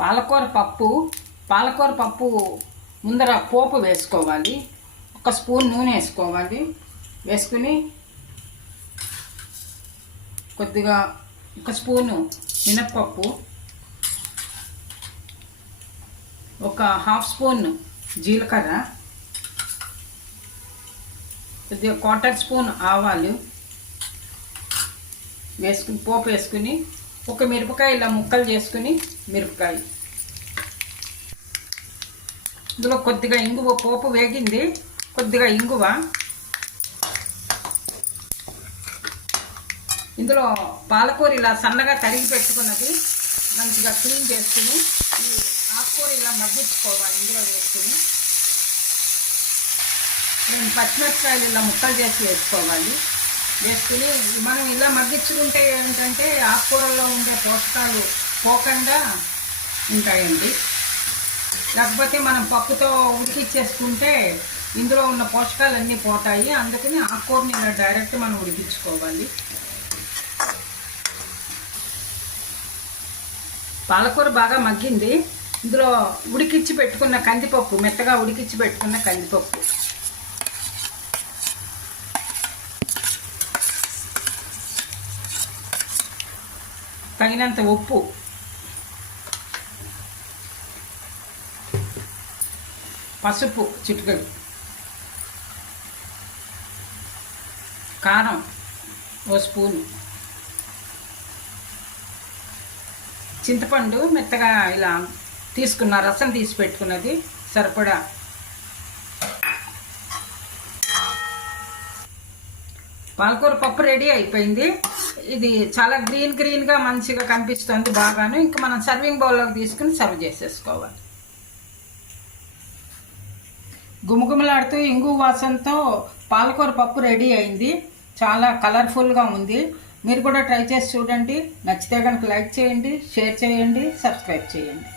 పాలకూర పప్పు పాలకూర పప్పు ముందర పోపు వేసుకోవాలి. ఒక స్పూన్ నూనె వేసుకోవాలి. వేసుకుని కొద్దిగా ఒక స్పూను మినప్పప్పు ఒక హాఫ్ స్పూన్ జీలకర్ర కొద్దిగా క్వార్టర్ స్పూన్ ఆవాలు వేసుకుని పోపు వేసుకుని ఒక మిరపకాయ ఇలా ముక్కలు చేసుకుని మిరపకాయ. ఇందులో కొద్దిగా ఇంగువ పోపు వేగింది. కొద్దిగా ఇంగువ. ఇందులో పాలకూర ఇలా సన్నగా తరిగి పెట్టుకున్నది. మంచిగా క్లీన్ చేసుకుని ఈ ఆకుకూర ఇలా మగ్గించుకోవాలి ఇందులో వేసుకుని. నేను పచ్చిమిరపకాయలు ఇలా ముక్కలు చేసి వేసుకోవాలి. వేసుకుని మనం ఇలా మగ్గించుకుంటే ఏంటంటే ఆకుకూరల్లో ఉండే పోషకాలు పోకుండా ఉంటాయండి. లేకపోతే మనం పప్పుతో ఉడికిచ్చేసుకుంటే ఇందులో ఉన్న పోషకాలు అన్నీ పోతాయి. అందుకని ఆకుకూరని ఇలా డైరెక్ట్ మనం ఉడికించుకోవాలి. పాలకూర బాగా మగ్గింది. ఇందులో ఉడికిచ్చి పెట్టుకున్న కందిపప్పు మెత్తగా ఉడికిచ్చి పెట్టుకున్న కందిపప్పు. తగినంత ఉప్పు. పసుపు చిటికలు. కారం ఓ స్పూను. చింతపండు మెత్తగా ఇలా తీసుకున్న రసం తీసి పెట్టుకున్నది సరిపడా పాలకూర పప్పు రెడీ అయిపోయింది. ఇది చాలా గ్రీన్ గ్రీన్గా మంచిగా కనిపిస్తుంది బాగాను. ఇంకా మనం సర్వింగ్ బౌల్లోకి తీసుకుని సర్వ్ చేసేసుకోవాలి. గుమగుమలాడుతూ ఇంగు వాసనతో పాలకూర పప్పు రెడీ అయింది. చాలా కలర్ఫుల్గా ఉంది. మీరు కూడా ట్రై చేసి చూడండి. నచ్చితే కనుక లైక్ చేయండి షేర్ చేయండి సబ్స్క్రైబ్ చేయండి.